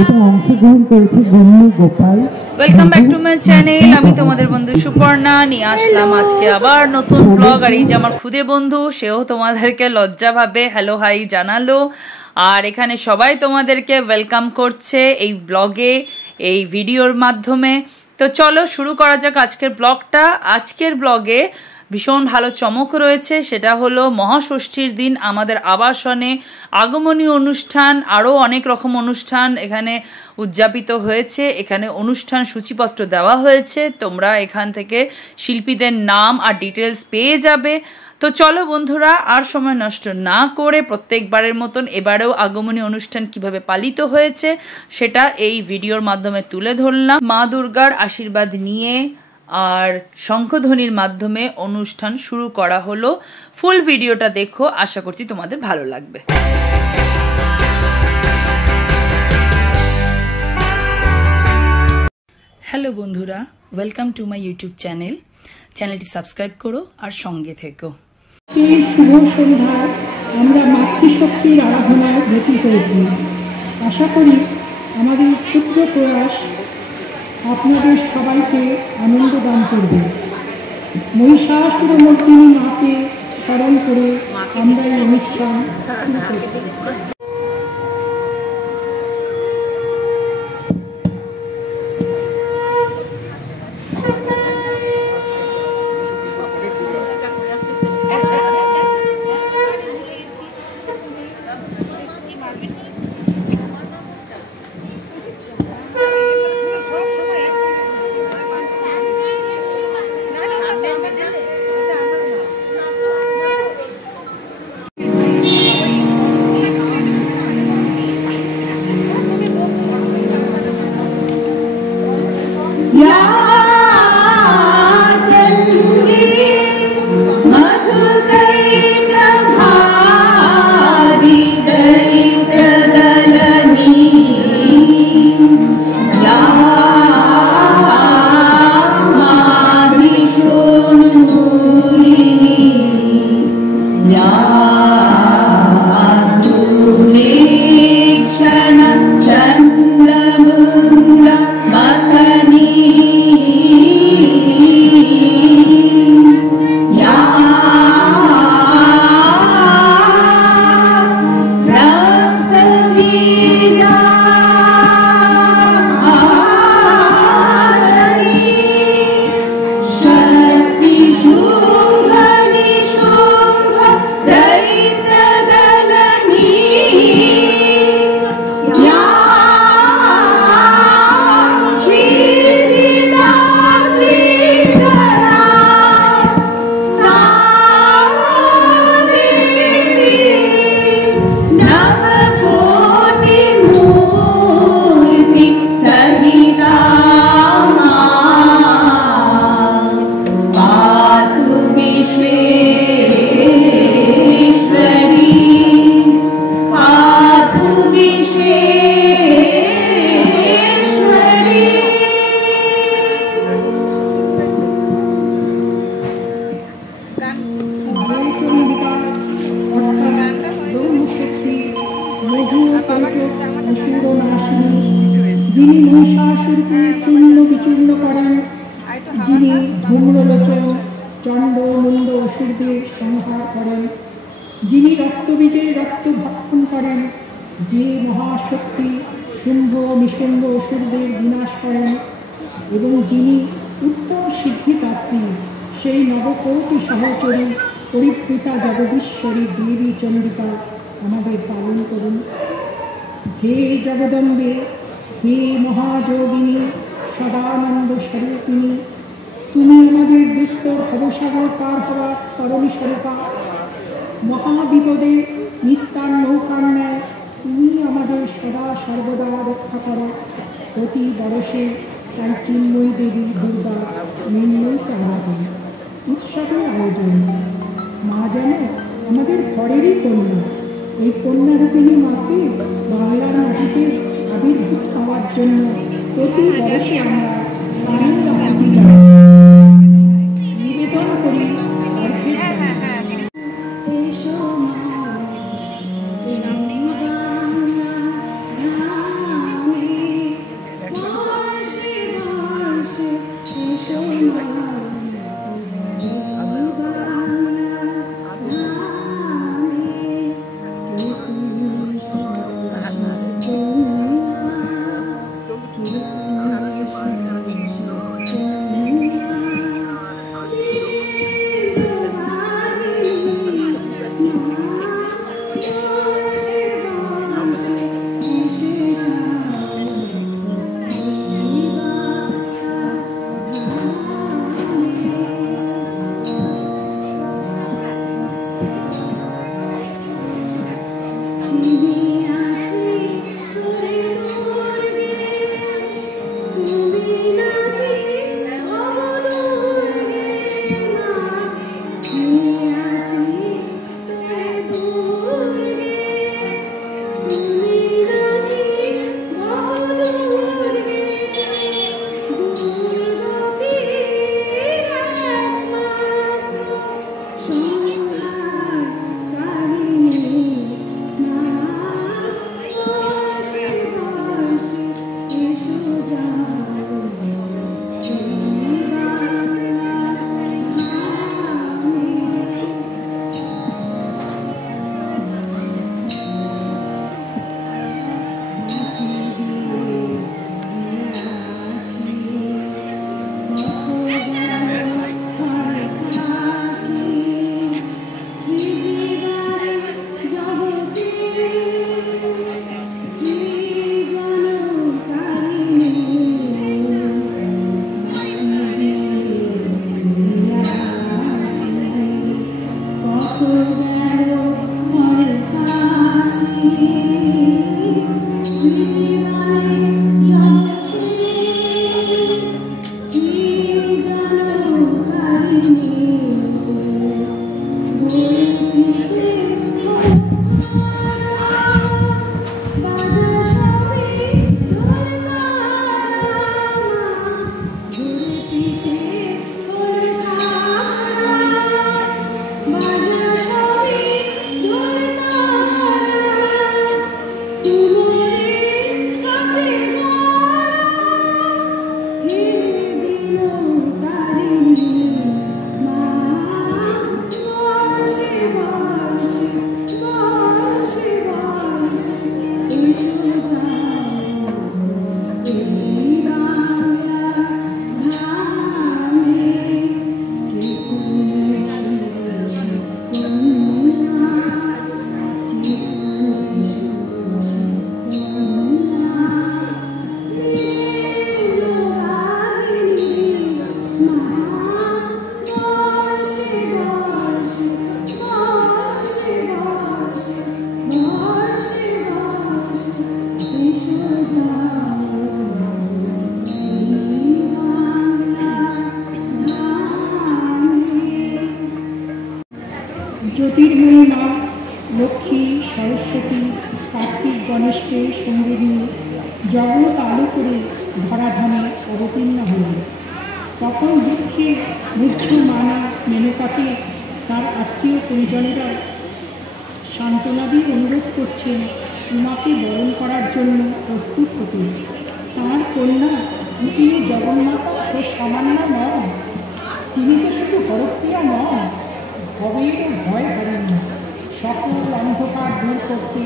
এটা অংশগ্রহণ করেছে Gannu Gopal. Welcome back to my channel. আমি তোমাদের বন্ধু সুপর্ণা নিয়ে আসলাম আজকে আবার নতুন ব্লগ। আর এই যে আমার খুদে বন্ধু, সেও তোমাদেরকে লজ্জা ভাবে হ্যালো হাই জানালো। আর এখানে সবাই তোমাদেরকে ওয়েলকাম করছে এই ব্লগে, এই ভিডিওর মাধ্যমে। তো চলো শুরু করা যাক আজকের ব্লগটা। আজকের ব্লগে ভীষণ ভালো চমক রয়েছে, সেটা হলো মহাষষ্ঠীর দিন আমাদের আবাসনে আগমনী অনুষ্ঠান, আরও অনেক রকম অনুষ্ঠান এখানে উদযাপিত হয়েছে। এখানে অনুষ্ঠান সূচিপত্র দেওয়া হয়েছে, তোমরা এখান থেকে শিল্পীদের নাম আর ডিটেলস পেয়ে যাবে। তো চলো বন্ধুরা, আর সময় নষ্ট না করে প্রত্যেকবারের মতন এবারেও আগমনী অনুষ্ঠান কিভাবে পালিত হয়েছে সেটা এই ভিডিওর মাধ্যমে তুলে ধরলাম। মা দুর্গার আশীর্বাদ নিয়ে আর শঙ্খধ্বনির মাধ্যমে অনুষ্ঠান শুরু করা হলো। ফুল ভিডিওটা দেখো, আশা করছি তোমাদের ভালো লাগবে। হ্যালো বন্ধুরা, welcome to my YouTube channel. চ্যানেলটি সাবস্ক্রাইব করো আর সঙ্গে থেকো। শুভ সন্ধ্যায় আমরা মাতৃশক্তির আরাধনায় ব্রতী হয়েছি। আশা করি আমাদের ক্ষুদ্র প্রয়াস আপনাদের সবাইকে আনন্দ দান করবে। মহিষাসুরমর্দিনী মাকে স্মরণ করে আমরা এই অনুষ্ঠান শুরু করছি। যিনি মহিষাসুরকে চূর্ণ বিচূর্ণ করেন, যিনি ধূম্রলোচন চণ্ড মুণ্ড অসুরদের সংহার করেন, যিনি রক্তবীজে রক্ত ভক্ষণ করেন, যে মহাশক্তি শুম্ভ নিশুম্ভ অসুরদের বিনাশ করেন এবং যিনি উত্তম সিদ্ধিদাত্রী, সেই নবকোটি সহচরী পরিবৃতা জগদীশ্বরী দেবী চণ্ডিকা আমাদের পালন করুন। হে জগদম্বে, হে মহাযোগিনী, সদানন্দ স্বরূপিণী, তুমি আমাদের দুস্তর ভবসাগর পার হওয়ার তরণী স্বরূপা। মহাবিপদে নিস্তার নৌকার ন্যায় তুমি আমাদের সদা সর্বদা রক্ষা করো। প্রতি বরষে তাই চিন্ময়ী দেবী দুর্গা নির্ণয়কে আরাধন, উৎসবের আয়োজন। মা যেন আমাদের ঘরেরই কন্যা। এই কন্যারূপিণী মাকে বাংলার মাটিতে আবির্ভূত হওয়ার জন্য প্রতি বর্ষে আমরা আনন্দ নিবেদন করি। জগৎ আলো করে ধরাধামে অবতীর্ণ হলেন। তখন দুঃখে মূর্ছ মানা মেনকাকে তার আত্মীয় পরিজনেরা সান্ত্বনা দিয়ে অনুরোধ করছেন উমাকে বরণ করার জন্য প্রস্তুত হতে। তাঁর কন্যা তিনি জগন্নাথ তো সামান্য নন, তিনি তো শুধু হরপ্রিয়া নন, ভবের ভয় করেন না। সকল অন্ধকার দূর করতে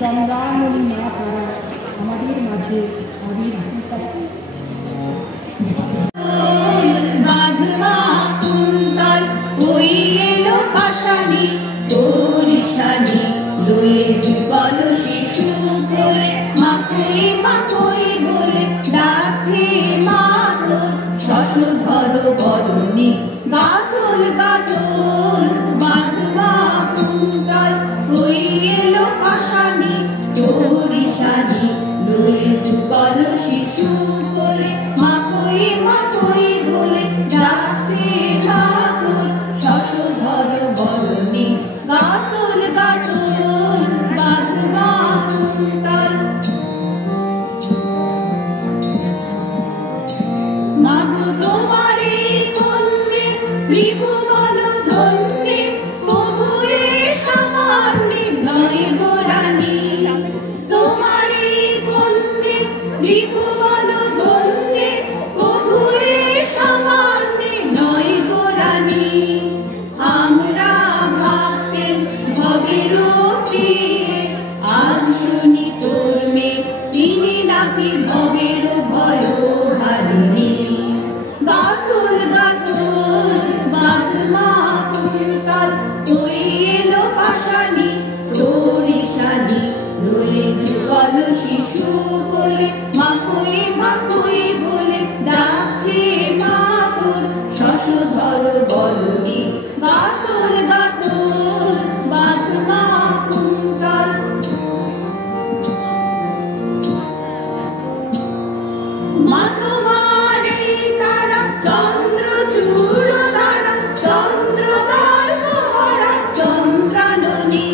চন্দ্রামণি মা তারা আমাদের মাঝে আবির্ভূত। গাতল গাতল বাঁধবা কুন্তল ওই এলো পাশানি তোরি শানি লয়ে যুগল শিশু কোলে মাকই বলে ডাকছে গাতল শশধর বরণী গাতল গাতল বাঁধবা কুন্তল। মাগো তোমারে কন্যে ত্রিভুবন ধন্যে প্রভুয়ে সামান্যে নয় গোরানি। তোমারে কন্যে ত্রিভুবন ধন্যে প্রভুয়ে সামান্যে নয় গোরানি। আমরা ভাবতেম ভবের প্রিয়ে আজ শুনি তোর মেয়ে তিনি নাকি ভবের ভয় হারিনি। গাতল গাতল বাঁধমা কুন্তল ওই এলো পাশানি তোরি শানি লয়ে যুগল শিশু কোলে মাকই বলে ডাকছে মাতুল শশধর বরণী গাতল গাতল বাঁধমা কুন্তল। মা তোমারে তারা চন্দ্রচূড় দ্বারা চন্দ্রদার মহারা চন্দ্রাননী।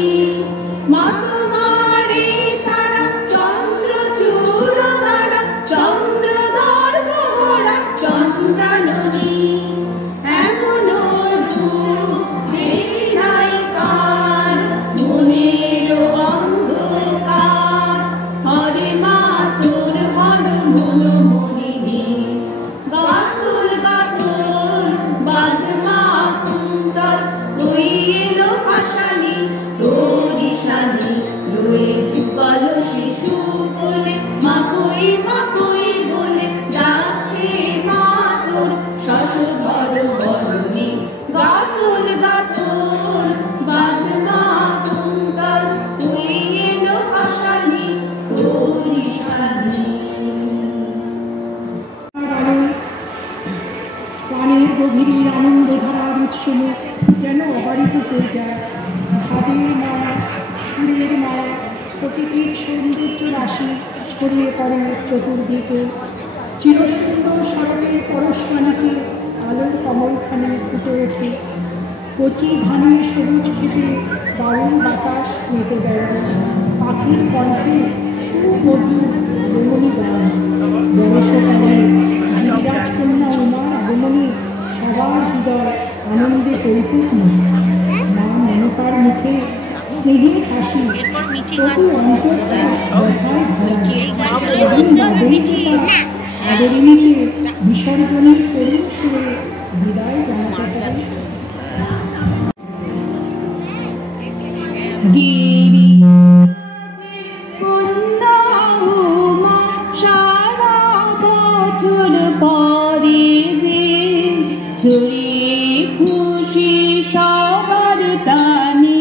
মা তোমারে তারা চন্দ্রচূড় দ্বারা চন্দ্রদার মহারা চন্দ্রাননী। এমন রূপ দেখি নাই কার মনের অন্ধকার হরে মা তোর হর মন মোহিনী। গাতল গাতল বাঁধমা কুন্তল ওই এলো পাশানি তোরি শানি লয়ে যুগল শিশু কোলে মাকই বলে ডাকছে মা তোর শশধর বরণী গাতল গাতল বাঁধমা কুন্তল ওই এলো পাশানি তোরি শানি। প্রাণের গভীর আনন্দ ধারার উৎসব যেন অবারিত হয়ে যায়। ভাবের মায়া সুরের মায়া প্রকৃতির সৌন্দর্য রাশি ছড়িয়ে পড়ে চতুর্দিকে। চিরসুন্দর শরতের পরশমানিতে আলোর কমলখানে ফুটে ওঠে। কচি ধানের সবুজ খেতে দারুণ বাতাস মেতে বেড়ায়। পাখির কণ্ঠে সুমধুর রমণী গান। বরষকালে গিরিরাজকন্যা উমার আগমনে সবার হৃদয় আনন্দে পরিপূর্ণ। মা মেনকার মুখে স্নেহের হাসি প্রতি অন্তর্যায় ব্যথায় ভরা। আদরিণীকে বিসর্জনের করুণ সুরে বিদায় জানাতে পারে। গিরি কন্যা উমা সারা বছর পরে যে ছড়িয়ে খুশি সবার প্রাণে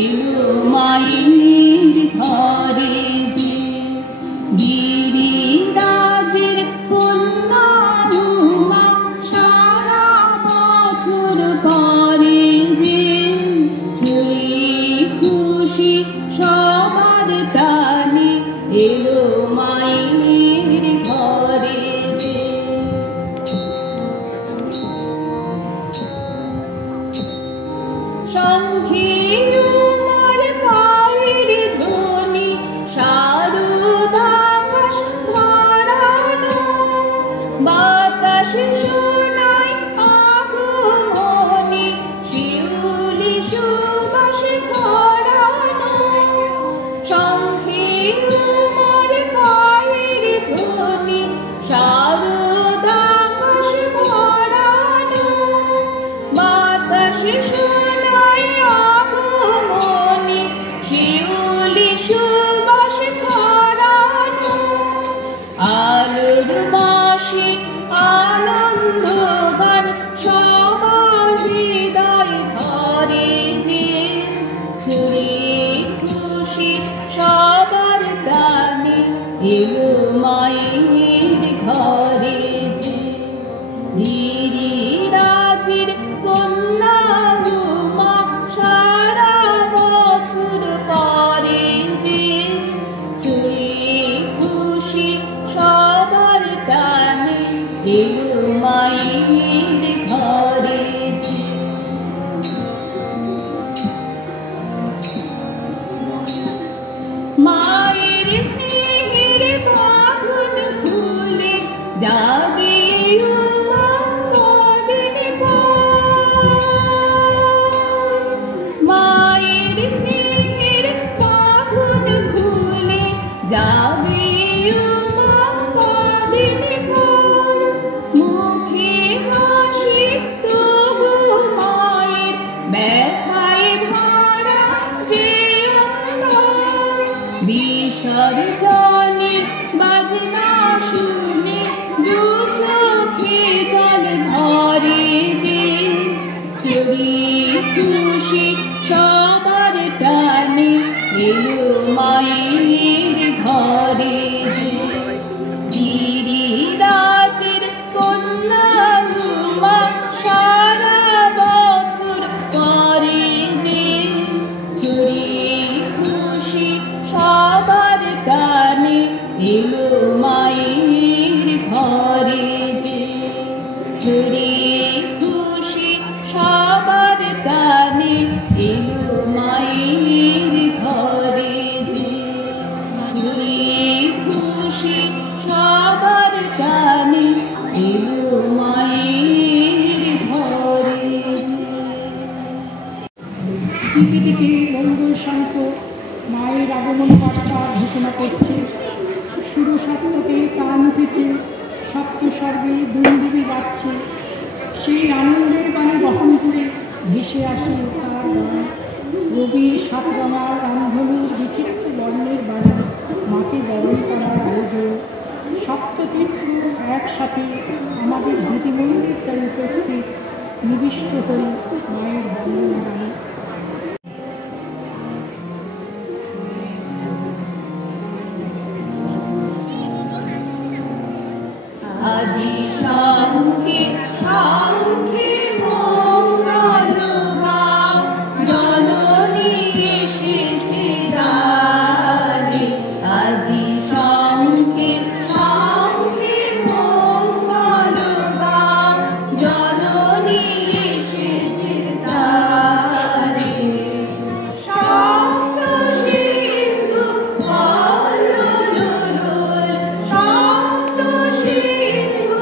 এলো মায়ের ঘরে যে। গিরিরাজের কন্যা উমা সারা বছর পরে যে ছড়িয়ে খুশি সবার প্রাণে এলো মায়ের ঘরে যে। শঙ্খে উমার পায়ের আলোর বাঁশি আনন্দ গান সবার হৃদয় ভরে যে ছুরি খুশি সবার প্রাণে এলো মায়ের ঘরে যে গিরিরাজের কন্যা মা সারা বছর পরে যে ছুরি খুশি সবার প্রাণে এলো মায়ের ঘরে যে মায়ের স্নেহের বাঁধন খুলে যাবে মায়ের স্নেহের বাঁধন খুলে যাবে মুখে হাসি তবু মায়ের ব্যথায় ভরা যে বিসর্জনে বাজনা শুনে দু চোখে জল ভরে যে ছুরি খুশি সবার প্রাণে এলো মায়ের ঘরে যে গিরিরাজের কন্যা মা সারা বছর পরে যে ছুরি খুশি সবার প্রাণে এলো মায়ের ঘরে যে ছুরি খুশি সবার প্রাণে এলো মায়ের ঘরে যে ছুরি খুশি সবার প্রাণে এলো মায়ের ঘরে যে দিকে দিকে মঙ্গল শান্ত মায়ের আগমন বার্তা ঘোষণা করছে। সুর সপ্তকে তান উঠেছে, সপ্ত স্বর্গে দুন্দুবি বাজছে। সেই আনন্দের গানে বহন করে ভেসে আসে তার গান। রবি সাতরঙার রামধনুর বিচিত্র বর্ণের বাড়ি মাকে বরণ করার আয়োজন। সপ্ততীর্থ একসাথে আমাদের ধৃতিমন্দির তার উপস্থিত নিবিষ্ট হয়ে মায়ের বর্ণন গানে। আজি শঙ্খে শঙ্খে মঙ্গল গাও জননী এসেছে দ্বারে। আজি শঙ্খে শঙ্খে মঙ্গল গাও জননী এসেছে দ্বারে। সপ্ত সিন্ধু কল্লোল সপ্ত সিন্ধু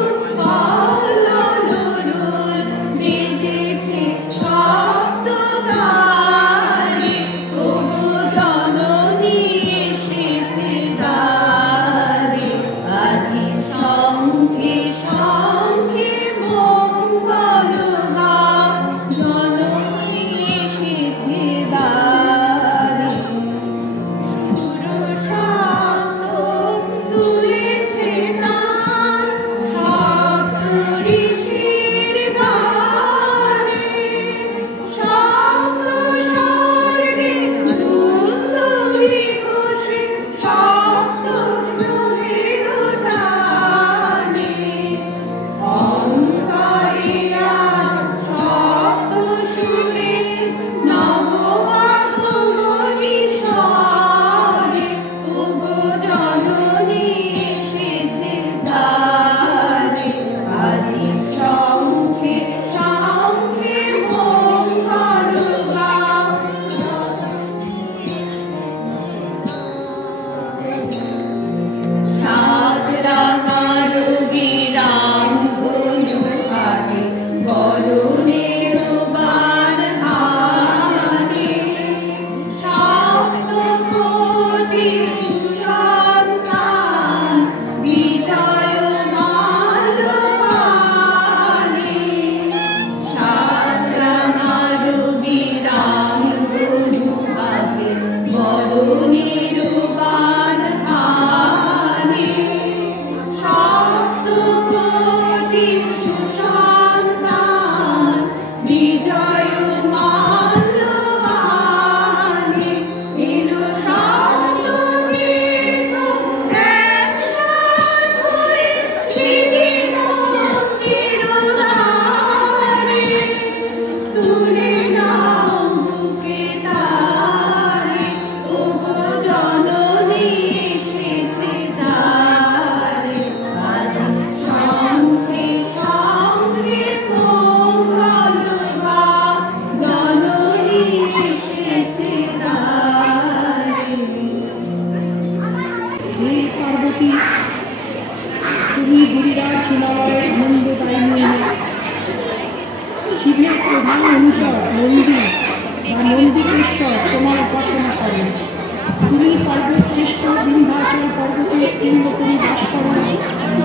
সিংহপুরী বাস করেন,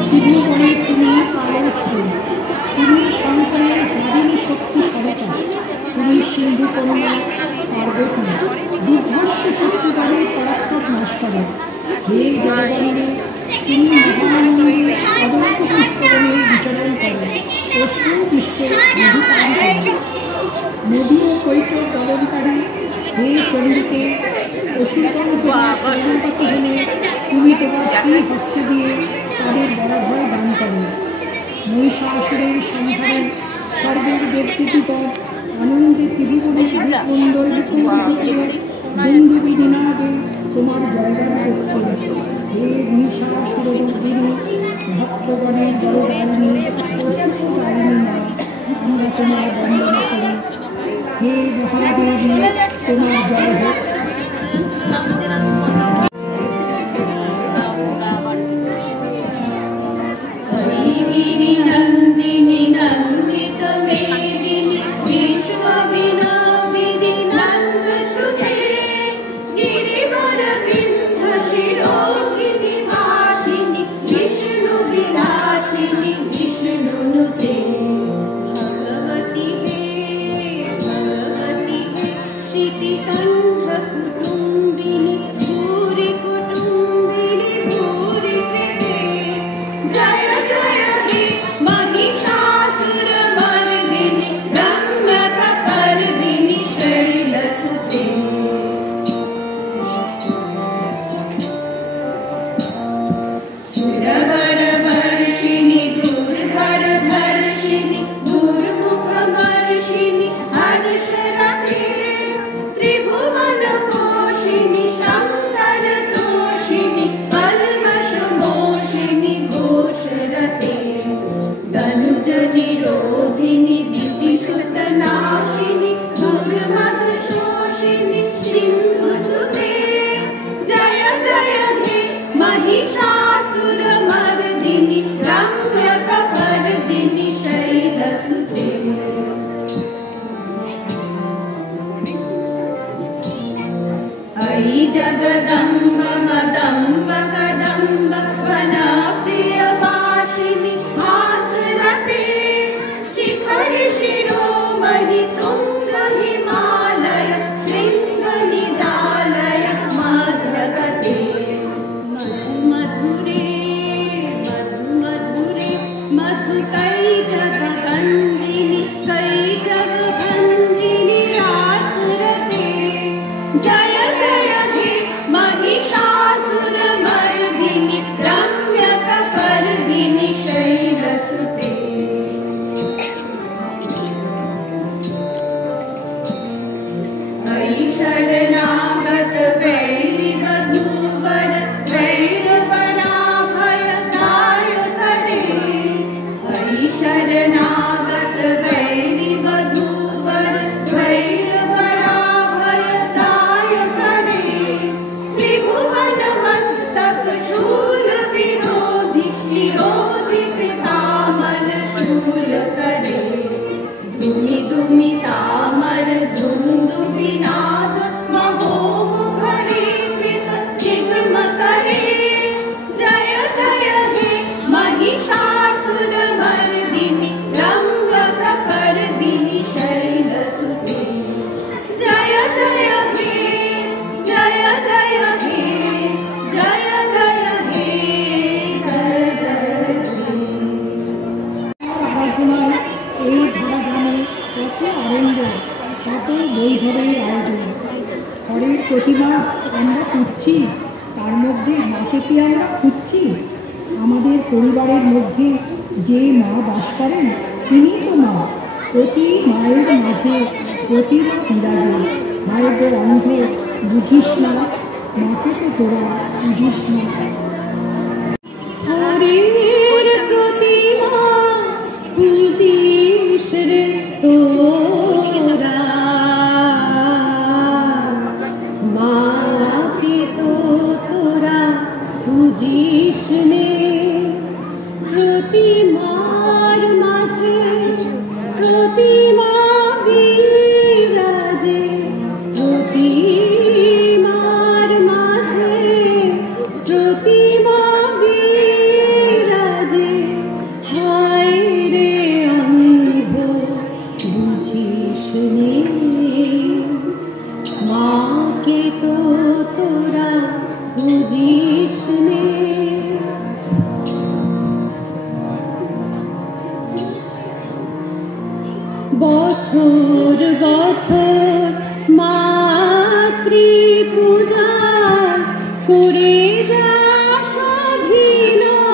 ত্রিভুবনে তুমি পালস্ত্রী, তুমি শঙ্করের ভাবিনী শক্তি স্বরূপা, তুমি সিন্ধু কন্যা পার্বতী, দুর্ধর্ষ শক্তিকারী পরাক্রম নাশ করে। হে জগবন্ধু, তুমি মহানন্দে অদর্শ পুষ্করণে বিচরণ করো ও সুমিষ্টে অধিকারী করো। নদী ও কৈত প্রদানকারী হে চন্দ্রকে, অসুরগণ তোমার শরণাগত হলে তুমি তোমার স্ত্রী হস্ত দিয়ে তাদের বরাভয় দান করো। মহিষাসুরের সংহারে স্বর্গের দেবদীপদ আনন্দে ত্রিভুবনে সুন্দর বন্ধু বিদিনাদে তোমার জয়গান করছে। হে মহিষাসুরমর্দিনী, ভক্তগণের জয়গানী ও সুখগারিণী মা, আমরা তোমার বন্দনা করি। হে মহাদেবী, তোমার জয় হোক। नंदिनी नंदित मेदिनी विश्व विनोदिनी नंद सुते, गिरिवर विंध्य शिरोधिनी वासिनी विष्णु विलासिनी जिष्णु नुते। भगवती हे श्रीकंठ कुटुंबिनी भूरि कुटुंबिनी भूरि कृते। जय जय हे महिषासुरमर्दिनी ब्रह्मकपर्दिनी शैलसुते। सुरवरवर्षिणि धूर्धर धर्षिणि धूर्मुखमर्षिणि हर्षरते। त्रिभुवनपोषिणि शङ्करतोषिणि कल्मषमोषिणि घोषरते। तनुजनिरोधिनि दितिसुतनाशिनि दुर्मदशोषिणि सिन्धुसुते। जय जय हे महिषासुरमर्दिनि रम्यकपर्दिनि शैलसुते। अयि जगदम्ब मदम्ब कदम्ब वनप्रियवासिनि हासरते। शिखरि शिरोमणि तुंग हिमालय शृंग निजालय मध्यगते। मधु मधुरे मधु मधुरे मधु कैटभ गंजिनि कैटभ भंजिनि रासरते। जय जय हे महिषासुरमर्दिनि रम्यकपर्दिनि शैलसुते। अयि शरणागत वैरिवधूवर वैरवराभयदायकरे। अयि शरणागत वैरिवधूवर वैरवराभयदायकरे। त्रिभुवनमस्तक शूल विरोधि चिरोधि कृतामल शूलकरे। दुमि दुमि तामर धुंदुभिनाद महोमुखरे कृत जिग्मकरे। जय जय हे महिषासुरमर्दिनि रम्यकपर्दिनि शैलसुते। जय जय हे जय जय हे जय जय हे जय जय हे। আরাধনায় এই ধরাধামে কত আনন্দ, কত বৈভবের আয়োজন। হরের প্রতিমা আমরা খুঁজছি, তার মধ্যে মাকে কি আমরা খুঁজছি? আমাদের পরিবারের মধ্যে যে মা বাস করেন তিনি তো মা। প্রতি মায়ের মাঝে প্রতিমা বিরাজে। ভাইব অন্ধ বুঝিস না, মাকে তো তোরা বুঝিস না। হরির প্রতিমা পূজিস রে তোরা, মাকে তো তোরা বুঝিস নে। প্রতিমার মাঝে প্রতিমা বিরাজে। প্রতিমার মাঝে প্রতিমা বছর বছর মাতৃ পূজা করে যা সভিনয়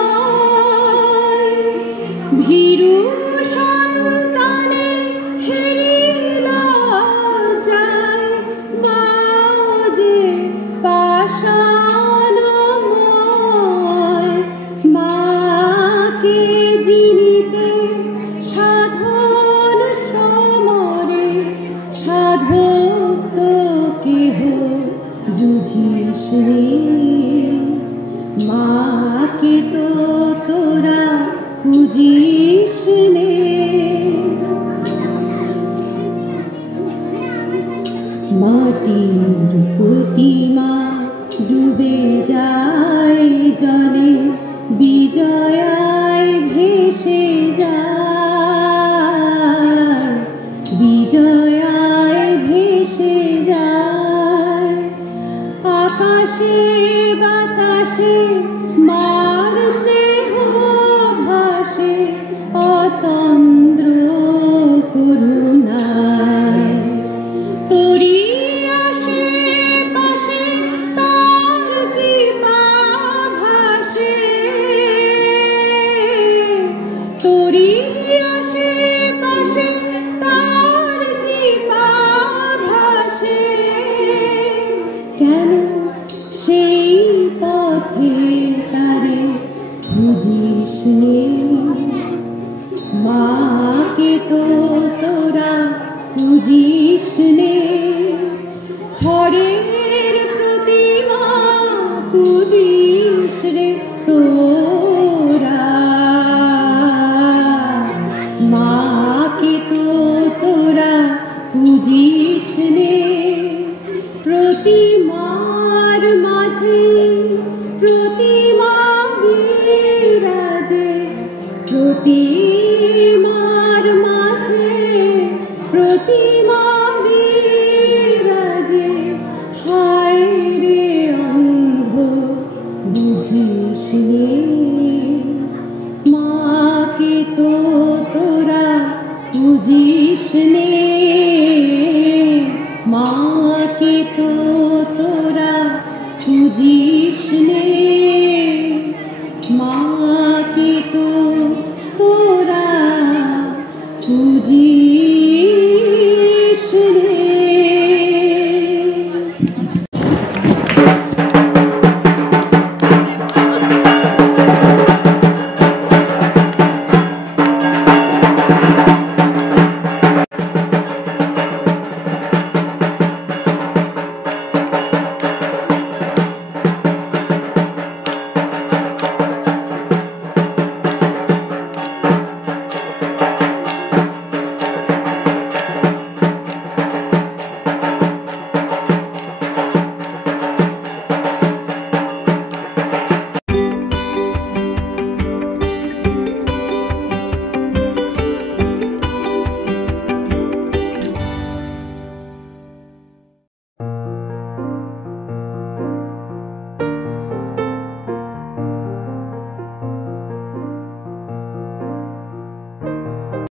ভীরু সন্তানে হেরিল যায় মা যে পাষাণময় মাকে জিনিতে সাধন সমরে সাধক তো কেহ জুঝিস রে মাকে তো তোরা বুঝিস নে মাটির প্রতিমা ডুবে যায় জলে বিজয়ায় ভেসে যায় বিজয়ায় ভেসে যায় আকাশে বাতাসে মার স্নেহ ভাসে অতন্দ্র করুণায় তোরি আসে পাশে তার কৃপা ভাসে তোরি আসে পাশে তার কৃপা ভাসে কেন সেই পথে তারে বুঝিস নে মাকে তো তোরা বুঝিস নে খড়ের প্রতিমা বুঝিস রে তোরা মাকে তো তোরা বুঝিস নে প্রতিমার মাঝে প্রতিমা বিরাজে প্রতিমার মাঝে প্রতিমা